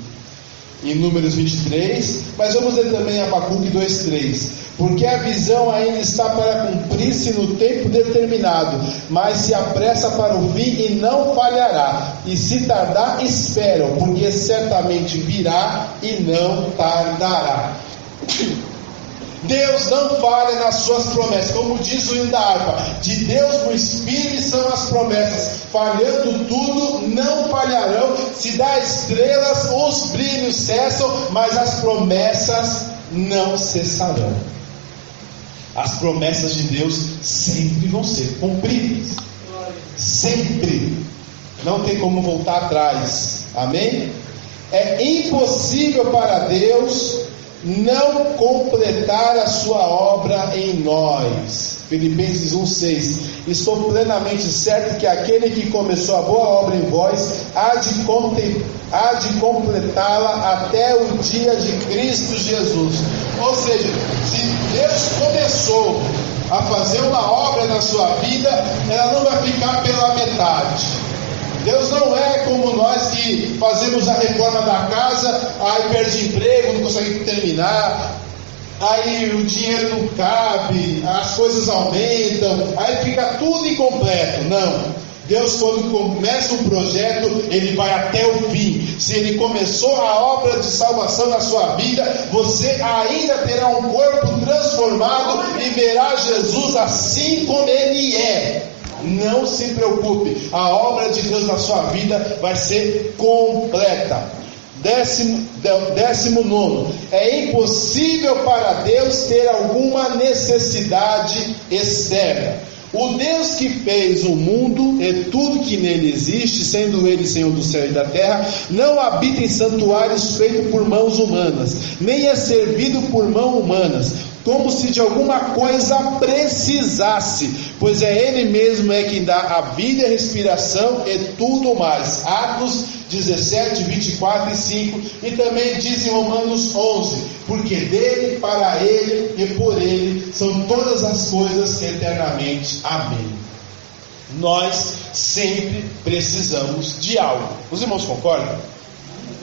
Números 23, mas vamos ler também Abacuque 2:3. Porque a visão ainda está para cumprir-se no tempo determinado, mas se apressa para o fim e não falhará. E se tardar, esperam, porque certamente virá e não tardará. Deus não falha nas suas promessas, como diz o hino da harpa: de Deus o Espírito são as promessas, falhando tudo, não falharão. Se dá estrelas, os brilhos cessam, mas as promessas não cessarão. As promessas de Deus sempre vão ser cumpridas, sempre, não tem como voltar atrás. Amém? É impossível para Deus não completar a sua obra em nós. Filipenses 1:6. Estou plenamente certo que aquele que começou a boa obra em vós há de completá-la até o dia de Cristo Jesus. Ou seja, se Deus começou a fazer uma obra na sua vida, ela não vai ficar pela metade. Deus não é como nós que fazemos a reforma da casa, aí perde emprego, não consegue terminar, aí o dinheiro não cabe, as coisas aumentam, aí fica tudo incompleto. Não. Deus, quando começa um projeto, ele vai até o fim. Se ele começou a obra de salvação na sua vida, você ainda terá um corpo transformado e verá Jesus assim como ele é. Não se preocupe, a obra de Deus na sua vida vai ser completa. 19. É impossível para Deus ter alguma necessidade externa. O Deus que fez o mundo e tudo que nele existe, sendo ele Senhor do céu e da terra, não habita em santuários feitos por mãos humanas, nem é servido por mãos humanas, como se de alguma coisa precisasse, pois é ele mesmo quem dá a vida e a respiração e tudo mais. Atos 17, 24 e 5, e também diz em Romanos 11, porque dele, para ele e por ele são todas as coisas eternamente. Amém. Nós sempre precisamos de algo. Os irmãos concordam?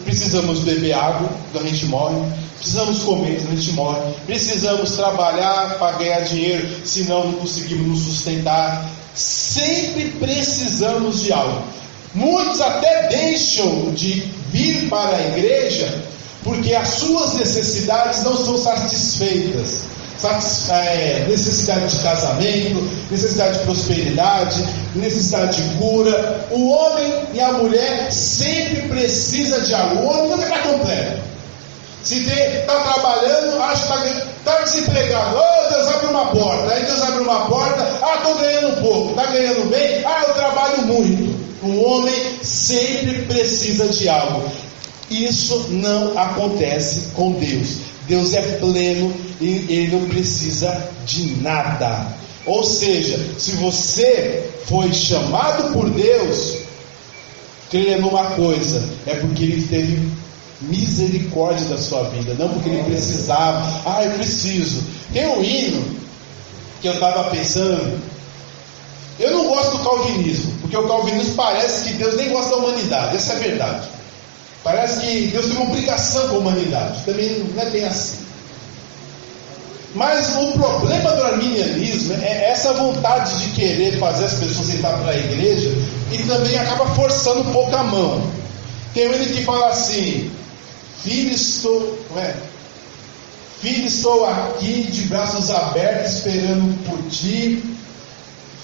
Precisamos beber água, quando a gente morre. Precisamos comer, quando a gente morre. Precisamos trabalhar para ganhar dinheiro, senão não conseguimos nos sustentar. Sempre precisamos de algo. Muitos até deixam de vir para a igreja porque as suas necessidades não são satisfeitas. Necessidade de casamento, necessidade de prosperidade, necessidade de cura. O homem e a mulher sempre precisa de algo. O homem nunca está completo. Se está trabalhando, acha que está desempregado. Oh, Deus abre uma porta. Aí Deus abre uma porta. Estou ganhando pouco. Está ganhando bem? Eu trabalho muito. O homem sempre precisa de algo. Isso não acontece com Deus. Deus é pleno e Ele não precisa de nada. Ou seja, se você foi chamado por Deus, creia numa coisa: é porque Ele teve misericórdia da sua vida, não porque Ele precisava. Eu preciso. Tem um hino que eu estava pensando. Eu não gosto do calvinismo, porque o calvinismo parece que Deus nem gosta da humanidade. Essa é a verdade. Parece que Deus tem uma obrigação com a humanidade. Também não é bem assim. Mas o problema do arminianismo é essa vontade de querer fazer as pessoas entrar para a igreja e também acaba forçando um pouco a mão. Tem um que fala assim: Filho, estou aqui de braços abertos esperando por ti.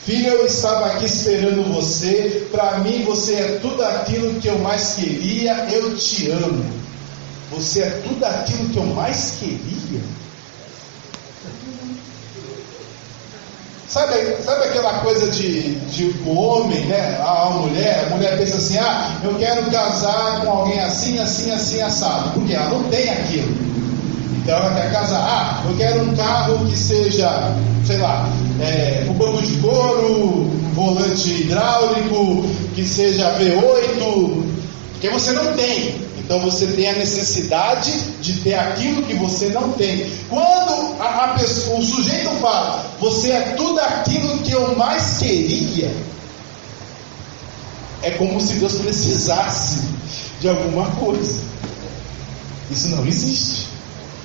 Filho, eu estava aqui esperando você. Para mim você é tudo aquilo que eu mais queria. Eu te amo. Você é tudo aquilo que eu mais queria. Sabe aquela coisa de o homem, né? A mulher pensa assim: eu quero casar com alguém assim, assim, assim, assado. Porque ela não tem aquilo. Então ela quer casar. Eu quero um carro que seja, sei lá, um banco de couro, um volante hidráulico, que seja V8, porque você não tem. Então você tem a necessidade de ter aquilo que você não tem. Quando o sujeito fala: você é tudo aquilo que eu mais queria, é como se Deus precisasse de alguma coisa. Isso não existe.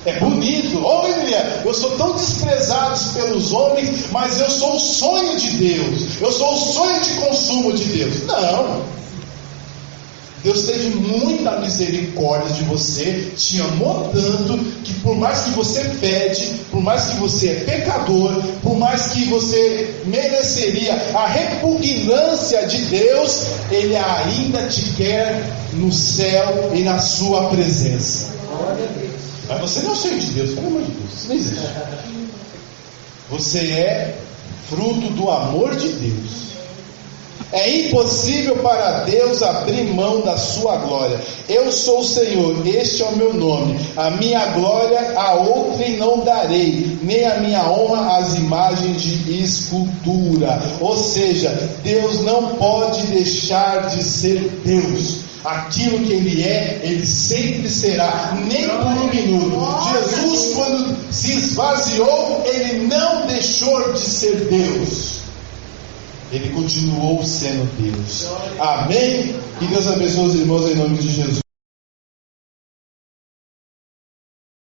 É bonito, homem e mulher, eu sou tão desprezado pelos homens, mas eu sou o sonho de Deus, eu sou o sonho de consumo de Deus. Não. Deus teve muita misericórdia de você, te amou tanto, que por mais que você pede, por mais que você é pecador, por mais que você mereceria a repugnância de Deus, Ele ainda te quer no céu e na sua presença. Mas você não é o sonho de Deus, pelo amor de Deus, isso não existe. Você é fruto do amor de Deus. É impossível para Deus abrir mão da sua glória. Eu sou o Senhor, este é o meu nome. A minha glória a outrem não darei, nem a minha honra às imagens de escultura. Ou seja, Deus não pode deixar de ser Deus. Aquilo que Ele é, Ele sempre será, nem por um minuto. Jesus, quando se esvaziou, Ele não deixou de ser Deus. Ele continuou sendo Deus. Amém? Que Deus abençoe os irmãos em nome de Jesus.